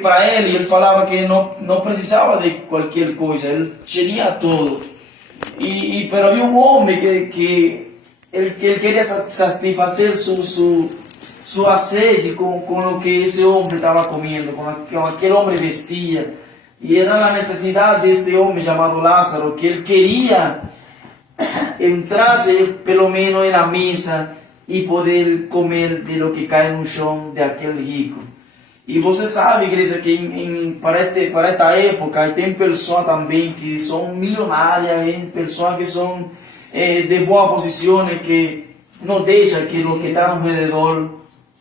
Para ele falava que não precisava de qualquer coisa, ele tinha tudo. Pero havia um homem que ele queria satisfazer sua sede com o que esse homem estava comendo, com aquele homem vestia. E era a necessidade deste homem chamado Lázaro, que ele queria entrar pelo menos na mesa e poder comer de lo que cai no chão daquele rico. E você sabe, igreja, que para esta época tem pessoas também que são milionárias, tem pessoas que são de boa posição e que não deixam que o que está ao redor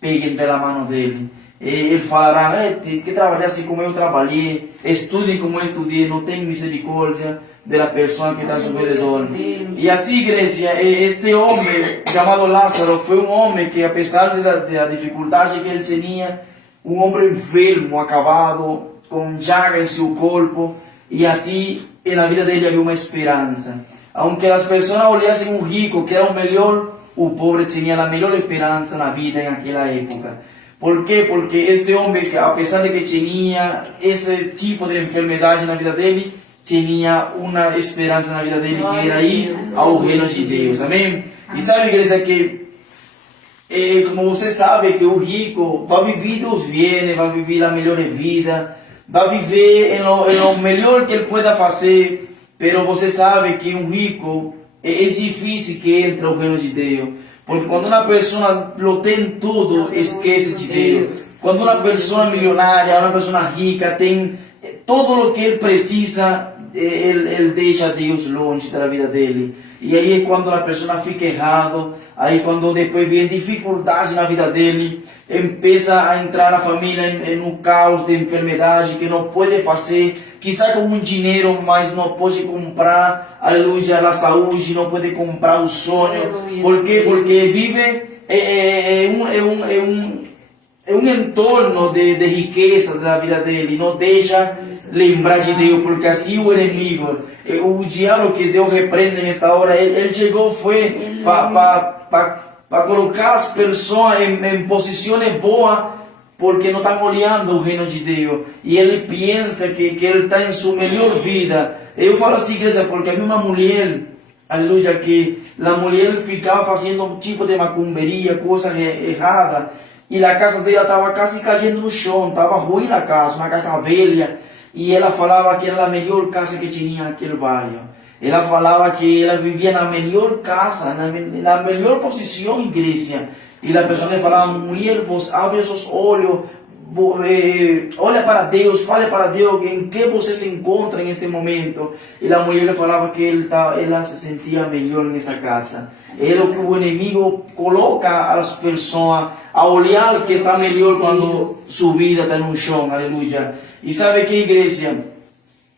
peguem pela mão dele. Ele falará, tem que trabalhar assim como eu trabalhei, estude como eu estudei, não tem misericórdia da pessoa que está ao seu redor. E assim, igreja, este homem chamado Lázaro foi um homem que, apesar da dificuldade que ele tinha, um homem enfermo, acabado, com llaga em seu corpo, e assim, na vida dele havia uma esperança. Aunque as pessoas olhassem o rico, que era o melhor, o pobre tinha a melhor esperança na vida naquela época. Por quê? Porque este homem, apesar de que tinha esse tipo de enfermidade na vida dele, tinha uma esperança na vida dele, que era ir ao reino de Deus. Amém? E sabe, igreja, que como você sabe que o rico vai viver dos bens, vai viver a melhor vida, vai viver em lo melhor que ele pueda fazer, pero você sabe que um rico é difícil que entre ao reino de Deus, porque quando uma pessoa lo tem tudo, esquece de Deus. Quando uma pessoa milionária, uma pessoa rica, tem todo o que ele precisa, ele deixa Deus longe da vida dele. E aí é quando a pessoa fica errado, aí quando depois vem dificuldades na vida dele, começa a entrar na família em um caos de enfermidade que não pode fazer, quizá com um dinheiro, mas não pode comprar, aleluia, a saúde, não pode comprar o sonho. Aleluia. Por quê? Porque vive um entorno de riqueza da vida dele, não deixa lembrar de Deus, porque assim o inimigo, o diabo que Deus repreende nesta hora, ele chegou foi para colocar as pessoas em posições boas, porque não estão olhando o reino de Deus, e ele pensa que ele está em sua melhor vida. Eu falo assim, igreja, porque havia uma mulher, aleluia, que a mulher ficava fazendo um tipo de macumberia, coisa errada, e a casa dela estava quase caindo no chão, estava ruim a casa, uma casa velha, e ela falava que era a melhor casa que tinha naquele bairro. Ela falava que ela vivia na melhor casa, na melhor posição, igreja. E a pessoa lhe falava, mulher, você abre os seus olhos, olha para Deus, fale para Deus em que você se encontra neste momento. E a mulher lhe falava que ela se sentia melhor nessa casa. É o que o inimigo coloca as pessoas a olhar que está melhor quando sua vida está no chão, aleluia. E sabe que, igreja,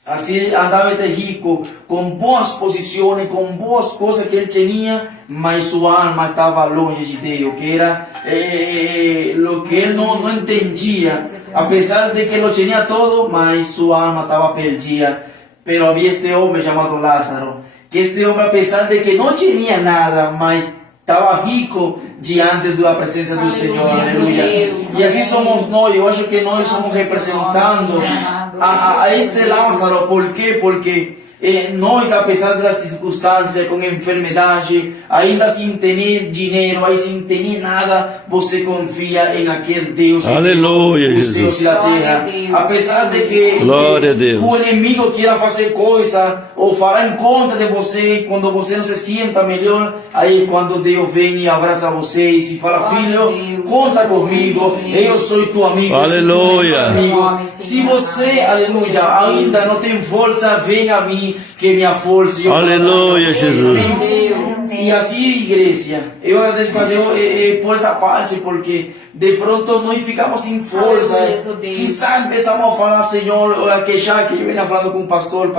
assim andava este rico, com boas posições, com boas coisas que ele tinha, mas sua alma estava longe de Deus, que era o que ele não entendia. Apesar de que ele tinha todo, mas sua alma estava perdida. Pero havia este homem chamado Lázaro, que este homem, apesar de que não tinha nada, mas estava rico diante da presença do Senhor, aleluia. E assim somos nós. Eu acho que nós somos representando a este Lázaro. Por quê? Porque nós, apesar das circunstâncias, com enfermidade, ainda sem ter dinheiro, aí sem ter nada, você confia em aquele Deus, aleluia, que os céus e a terra. Apesar de que o inimigo queira fazer coisa ou falar em conta de você, quando você não se sinta melhor, aí quando Deus vem e abraça vocês e fala, filho, conta comigo, eu sou teu amigo, aleluia. Se você, aleluia, ainda não tem força, vem a mim, que minha força. Aleluia, Jesus. E assim, igreja, eu agradeço a Deus por essa parte, porque de pronto nós ficamos sem força. Quizá começamos a falar, Senhor, a queixar, que eu venho falando com o pastor,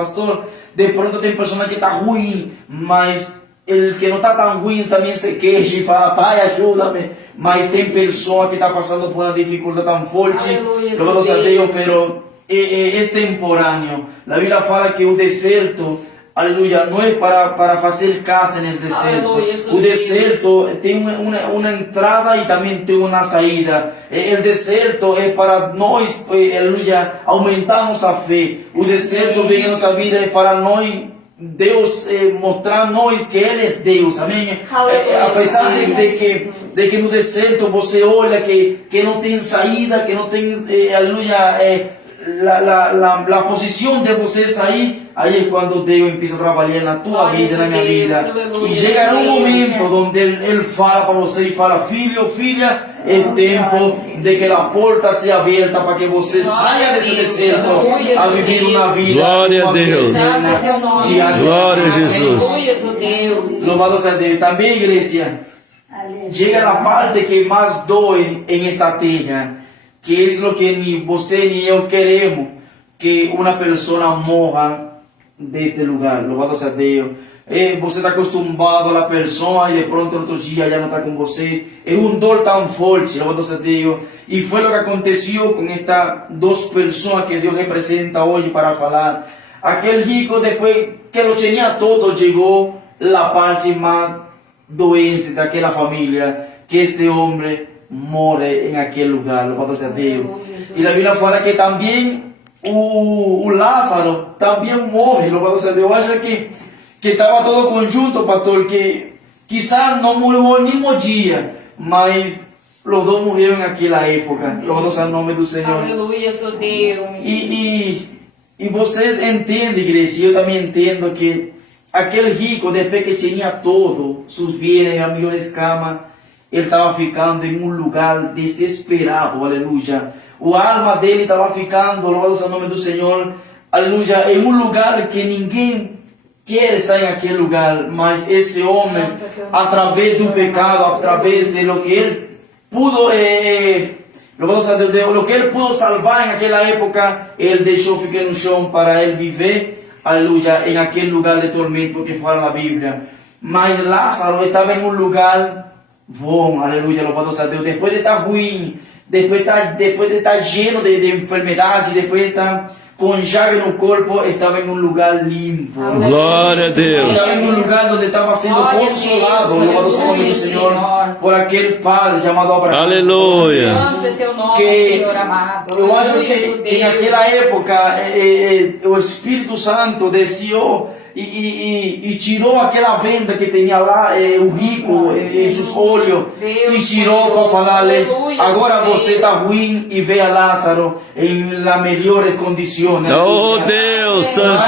de pronto tem pessoa que está ruim, mas ele que não está tão ruim também se queixa e fala, Pai, ajuda-me. Mas tem pessoa que está passando por uma dificuldade tão forte, glória a Deus, pero é temporâneo. A Bíblia fala que o deserto aleluia, não é para fazer casa no deserto. Aleluia, O deserto tem uma entrada e também tem uma saída. O deserto é para nós, aleluia, aumentar nossa fé. O deserto vem em nossa vida é para nós, Deus mostrar nós que Ele é Deus, amém? Apesar de que no deserto você olha que não tem saída, que não tem, aleluia, la posição de você sair, aí é quando Deus empieza a trabalhar na tua vida, na minha vida. Aleluia, E chegará um aleluia. momento onde Ele fala para você e fala: filho, filha, é tempo de que a porta se aberta para que você saia desse deserto a viver uma vida. Glória a Deus. Glória a Jesus. Aleluia, Deus. Louvado seja Deus. Também, igreja, chega a parte que mais dói em esta terra, que é o que nem você nem eu queremos, que uma pessoa morra deste lugar. Louvado seja Deus. Você está acostumado à pessoa e de pronto outro dia já não está com você. É dor tão forte, louvado seja Deus. E foi o que aconteceu com estas duas pessoas que Deus representa hoje para falar. Aquele rico, depois que lo tinha todo, chegou a parte mais doente daquela família, que este homem morre em aquele lugar, louvado seja Deus. E a Bíblia fala que também o Lázaro também morre, louvado seja Deus. Eu acho que estava todo conjunto, pastor, que quizás não morreu no mesmo dia, mas os dois morreram naquela época, louvado seja o nome do Senhor. Aleluia, Deus. E você entende, igreja, e eu também entendo que aquele rico, depois que tinha todo, seus bens, as melhores camas, ele estava ficando em lugar desesperado, aleluia. A alma dele estava ficando, louvado seja o nome do Senhor, aleluia, em lugar que ninguém quer estar naquele lugar, mas esse homem, através do pecado, através de lo que ele pudo, lo que ele pudo salvar naquela época, ele deixou ficar no chão para ele viver, aleluia, em aquele lugar de tormento que fala na Bíblia. Mas Lázaro estava em lugar bom, aleluia, louvado seja Deus. Depois de estar ruim, depois de estar lleno de enfermidades, depois de estar com chave no corpo, estava em lugar limpo. Glória a Deus. Estava em lugar onde estava sendo consolado, louvado seja o nome do Senhor, por aquele padre chamado Abraão. Aleluia. Santo é teu nome, Que Senhor amado. eu acho Aleluia, que naquela época o Espírito Santo desceu e tirou aquela venda que tinha lá, o rico, em seus olhos, e tirou para falar-lhe: agora você está ruim e vê a Lázaro em las melhores condições. Oh Deus Santo.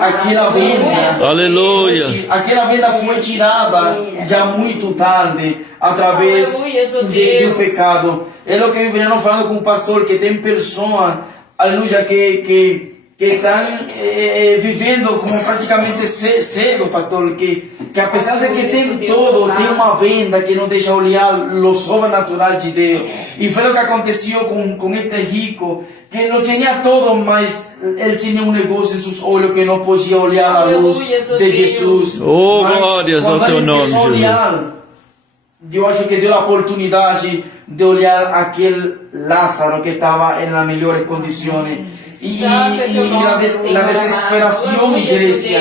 Aquela venda, Aleluia. aquela venda foi tirada já muito tarde, através do pecado. É o que eu venho falando com o pastor, que tem pessoas, aleluia, que estão vivendo como praticamente cego, pastor, que apesar de que tem todo, tem uma venda que não deixa olhar o sobrenatural de Deus. E foi o que aconteceu com este rico, que não tinha todo, mas ele tinha um negócio em seus olhos que não podia olhar a luz de Jesus. Oh, Mas glórias ao quando teu ele nome, começou a Jesus. olhar, eu acho que deu a oportunidade de olhar aquele Lázaro que estava em melhores condições. E a desesperação, igreja,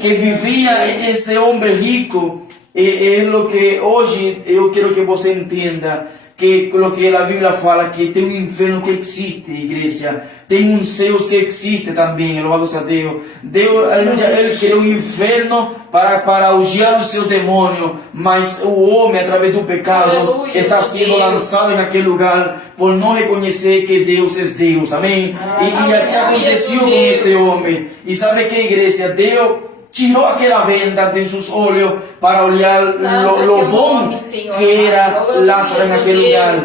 que vivia este homem rico, é o que hoje eu quero que você entenda, que o que a Bíblia fala, que tem um inferno que existe, igreja, tem um céu que existe também, louvado seja Deus. Deus, ele criou um inferno para odiar o seu demônio, mas o homem, através do pecado, está sendo lançado naquele lugar por não reconhecer que Deus é Deus, amém? E assim aconteceu com este homem. E sabe que, igreja, Deus tirou aquela venda de seus olhos para olhar lo bom que era Lázaro naquele lugar.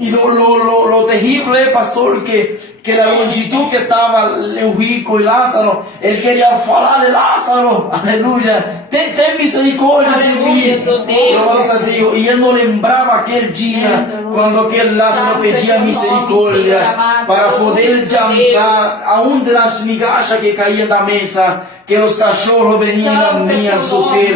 E lo terrível é, pastor, que a longitud que estava o rico e Lázaro, ele queria falar de Lázaro, aleluia, tem misericórdia de mim, glória a Deus. E ele não lembrava aquele dia, quando aquele Lázaro pedia misericórdia, para poder jantar, aonde as migalhas que caíam da mesa, que os cachorros veniam a minha sopir.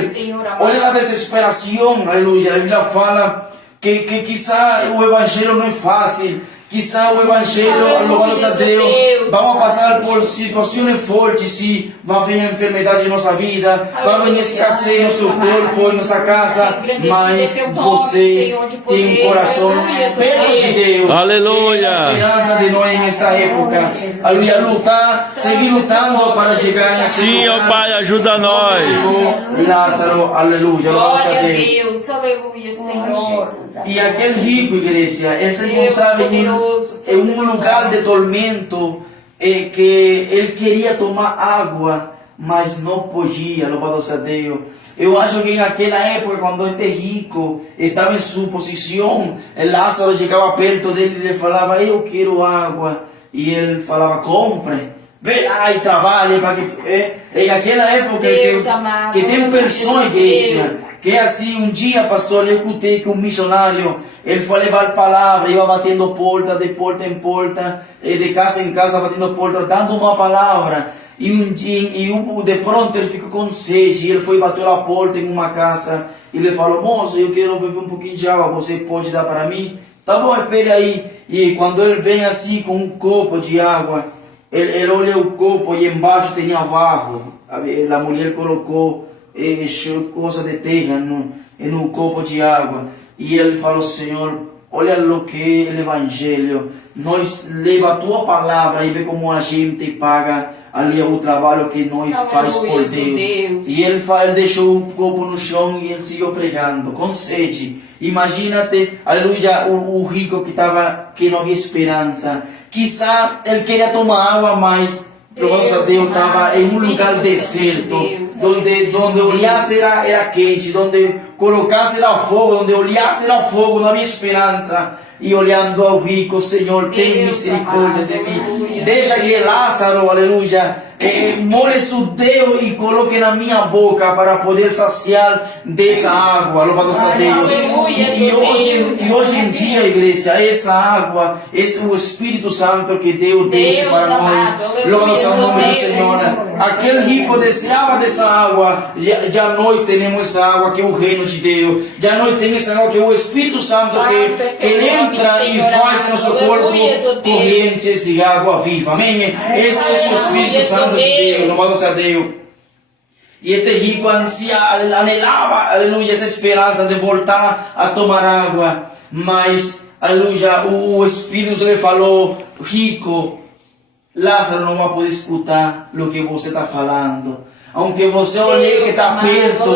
Olha a desesperação, aleluia. A Bíblia fala que quizá o evangelho não é fácil, Quizá o Evangelho, louvado a Deus, vamos passar por situações fortes, se vai vir enfermidade em nossa vida, vai vir escassez em nosso corpo, em nossa casa, mas você tem um coração perto de Deus. Aleluia. A esperança de nós nesta época. Aleluia, lutar, seguir lutando para chegar nesse Sim, ó Pai, ajuda nós. Chegou Lázaro, aleluia, louvado a Deus. Deus, aleluia, Senhor. E aquele rico, igreja, ele se encontrava em um lugar de tormento, que ele queria tomar água, mas não podia, louvado a Deus. Eu acho que naquela época, quando este rico estava em sua posição, Lázaro chegava perto dele e ele falava, eu quero água. E ele falava, compre. Vem lá e trabalhe para que naquela época Deus que, amado, que tem pessoas, igreja, que é assim, um dia, pastor, eu escutei que um missionário, ele foi levar palavra, ia batendo porta, de porta em porta, de casa em casa, batendo porta, dando uma palavra. E de pronto ele ficou com sede, ele foi bater a porta em uma casa, e ele falou, moço, eu quero beber um pouquinho de água, você pode dar para mim? Tá bom, espere aí. E quando ele vem assim com um copo de água, ele olha o copo e embaixo tinha barro. A mulher colocou coisa de terra no copo de água. E ele falou, Senhor, olha o que é o Evangelho. Nós leva a tua palavra e vê como a gente paga ali o trabalho que nós faz por Deus. E ele deixou o copo no chão e ele seguiu pregando com sede. Imagina-te, aleluia, o rico que não havia esperança. Quizá ele queria tomar água, mas louvado a Deus, estava em um lugar deserto, onde olhasse era quente, onde colocasse era fogo, onde olhasse era fogo, não havia esperança. E olhando ao rico, Senhor, tem misericórdia de mim. Deixa que Lázaro, aleluia, molhe seu dedo e coloque na minha boca para poder saciar dessa água. Louvado a Deus. E hoje em dia, igreja, essa água, esse é o Espírito Santo que Deus deixa para nós. Louvado ao nome do Senhor. Aquele rico desejava dessa água. Já nós temos essa água que é o reino de Deus. Já nós temos essa água que é o Espírito Santo que ele entra e faz em nosso corpo correntes de água viva. Amém? Esse é o Espírito Santo de Deus. Louvado a Deus. E este rico anelava, aleluia, essa esperança de voltar a tomar água. Mas, aleluia, o Espírito lhe falou, rico, Lázaro não vai poder escutar o que você está falando. Aunque você olhe que está perto,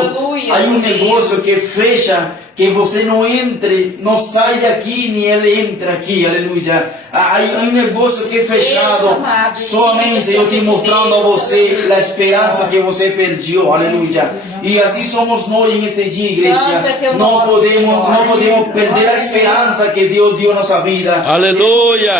há um negócio que fecha, que você não entre, não sai daqui, nem ele entra aqui, aleluia. Há um negócio que é fechado, somente eu te mostrando a você a esperança que você perdeu, aleluia. E assim somos nós neste dia, igreja. Não podemos perder a esperança que Deus deu à nossa vida. Aleluia.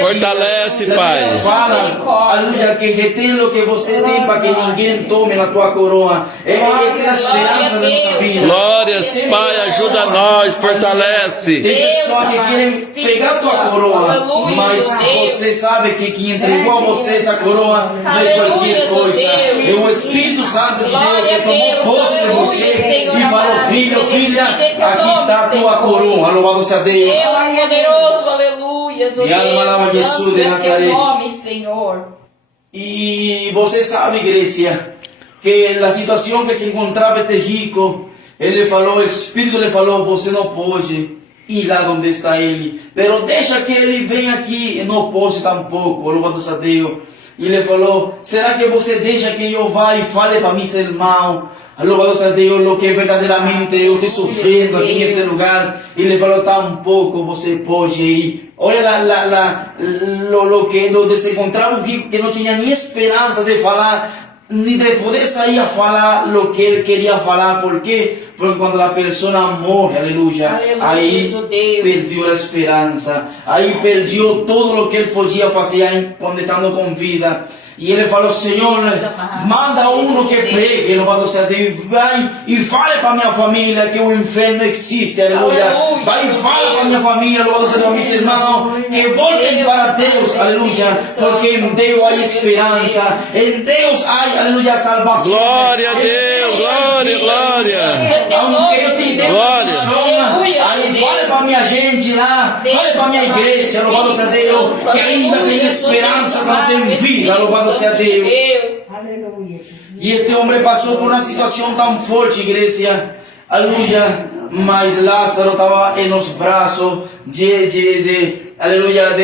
Fortalece, Pai. Fala, aleluia, que retém o que você tem para que ninguém tome na tua coroa. Essa é a esperança da nossa vida. Glórias, Pai, ajuda nós, fortalece. Tem pessoas que querem pegar tua coroa, mas você sabe que quem entregou a você essa coroa não é qualquer coisa. É o Espírito Santo de Deus que tomou posse de você e falou, filho, filha, aqui está a tua coroa. Louvado seja Deus. Deus poderoso, aleluia. E alma alaba Jesus de Nazaré. Nome, Senhor. E você sabe, igreja, que a situação que se encontrava este rico, ele falou, o Espírito lhe falou, você não pode ir lá onde está ele, pero deixa que ele venha aqui, e não pode tampouco, louvado a Deus. E ele falou, será que você deixa que eu vá e fale para mim, seu irmão? Louvado a Deus, o que verdadeiramente eu estou sofrendo aqui neste lugar. E ele falou, tampouco você pode ir. Olha onde se encontrava o rico que não tinha nem esperança de falar, nem de poder sair a falar o que ele queria falar. Por quê? Porque quando a pessoa morre, aleluia, aí perdeu a esperança, aí perdeu tudo o que ele podia fazer quando estava com vida. E ele falou, Senhor, manda um que pregue, louvado seja Deus, vai e fale para minha família que o inferno existe, aleluia. Vai e fala para minha família, louvado seja Deus, meus irmãos, que voltem para Deus, aleluia, porque em Deus há esperança, em Deus há, aleluia, salvação. Glória a Deus, glória, glória. Aunque te dê Glória. aí fale para minha gente lá, fale para minha igreja, louvado seja Deus, que ainda tem esperança, não tem vida, louvado seja Deus. Aleluia. E este homem passou por uma situação tão forte, igreja, aleluia, mas Lázaro estava nos braços aleluia,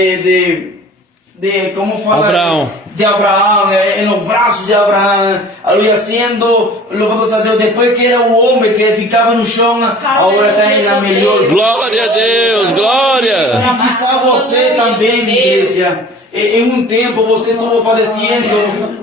como fala? Abraão. De Abraão, nos braços de Abraão, aleluia, sendo, louvado seja Deus, depois que era o homem que ficava no chão, agora está na melhor. Glória a Deus, glória. E quizá você também, minha igreja, em um tempo você estava padecendo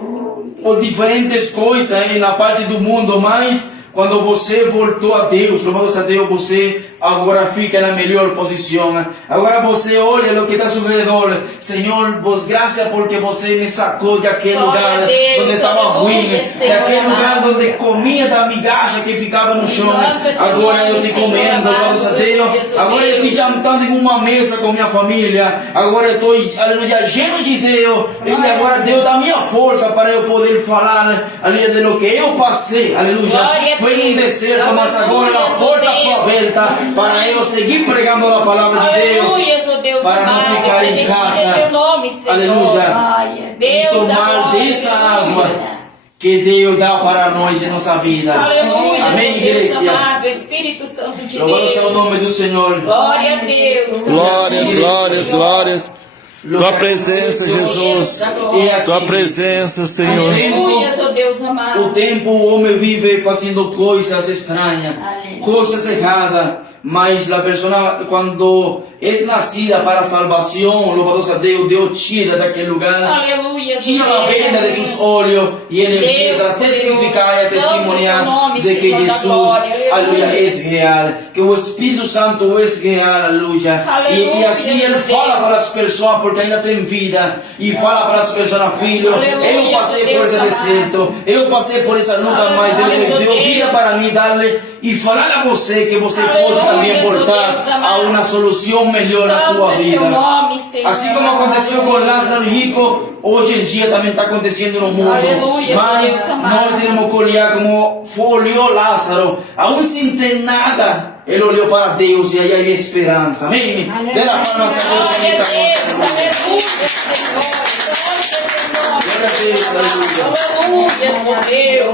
por diferentes coisas na parte do mundo, mas quando você voltou a Deus, louvado seja Deus, você agora fica na melhor posição. Agora você olha o que está ao seu redor. Senhor, vos graças porque você me sacou de aquele lugar onde estava ruim, daquele lugar onde comia da migalha que ficava no chão. Agora eu te comendo, louvado seja Deus. Agora eu estou jantando em uma mesa com minha família. Agora eu estou, aleluia, cheio de Deus. E agora Deus dá minha força para eu poder falar, aleluia, de lo que eu passei, aleluia. Foi num deserto, mas agora a porta foi aberta para eu seguir pregando a palavra de Deus, para não ficar em casa, aleluia, e tomar dessa água que Deus dá para nós em nossa vida. Aleluia, Amém, Deus igreja. amado, Espírito Santo de Louvado seja o Deus. nome do Senhor. Glória a Deus. Glórias, glórias, glórias. Tua presença, Jesus. E assim, Tua presença, Senhor. Aleluia, ó Deus amado. o tempo o homem vive fazendo coisas estranhas, coisas erradas, mas a pessoa quando é nascida para a salvação, louvado seja Deus, Deus tira daquele lugar, Aleluia, tira a venda de seus olhos e ele empieza a testificar e a testemunhar de que Jesus, aleluia, é real, que o Espírito Santo é real, aleluia. E assim ele fala para as pessoas, porque ainda tem vida, e fala para as pessoas, filho, eu passei por esse deserto, eu passei por essa luta, mas Deus deu vida para mim, darle e falar a você que você pode também voltar a uma solução melhor na tua vida. Assim como aconteceu com Lázaro rico, hoje em dia também está acontecendo no mundo. Mas nós temos que olhar como olhou Lázaro, aún sem ter nada, ele olhou para Deus e aí há esperança. Amém? Dê a palma a Deus em esta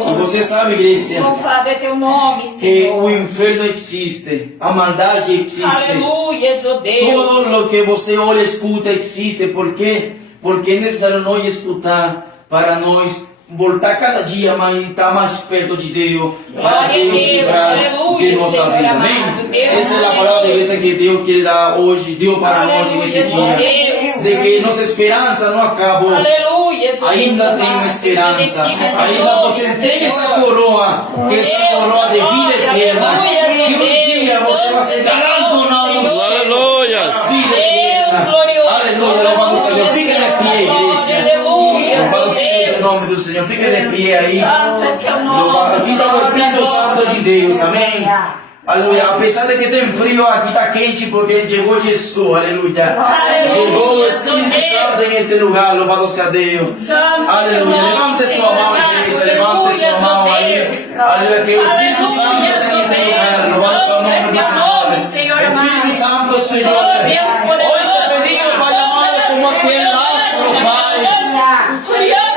E você sabe, igreja, Louvado é teu nome, que Senhor. o inferno existe, a maldade existe. Aleluia, ó Deus. Todo o que você olha e escuta existe. Por quê? Porque é necessário nós escutar para nós voltar cada dia mais, estar mais perto de Deus, para Deus livrar de nossa vida. Amém? Essa é a palavra de igreja que Deus quer dar hoje, Deus para nós neste dia. De que nossa esperança não acabou. Aleluia, Ainda tem uma esperança. Ainda você tem essa coroa, que essa coroa de vida eterna. Que um dia você vai ser galardonado no céu. Aleluia. A vida eterna. Aleluia. Louvado seja Deus. Fica de pé, igreja. Louvado seja o nome do Senhor. Fica de pé aí. Louvado. Aqui está o Espírito Santo de Deus. Amém. Aleluia. Apesar de que tem frio, aqui está quente porque chegou Jesus. Aleluia. Chegou o Espírito Santo em este lugar. Louvado seja Deus. Aleluia. Levante sua mão, igreja. Levante sua mão aí. Aleluia. Que o Espírito Santo tem este lugar. Louvado seja o nome do Senhor. Espírito Santo, Senhor. Hoy te pedimos, Pai amado, como aquel Lázaro, Pai.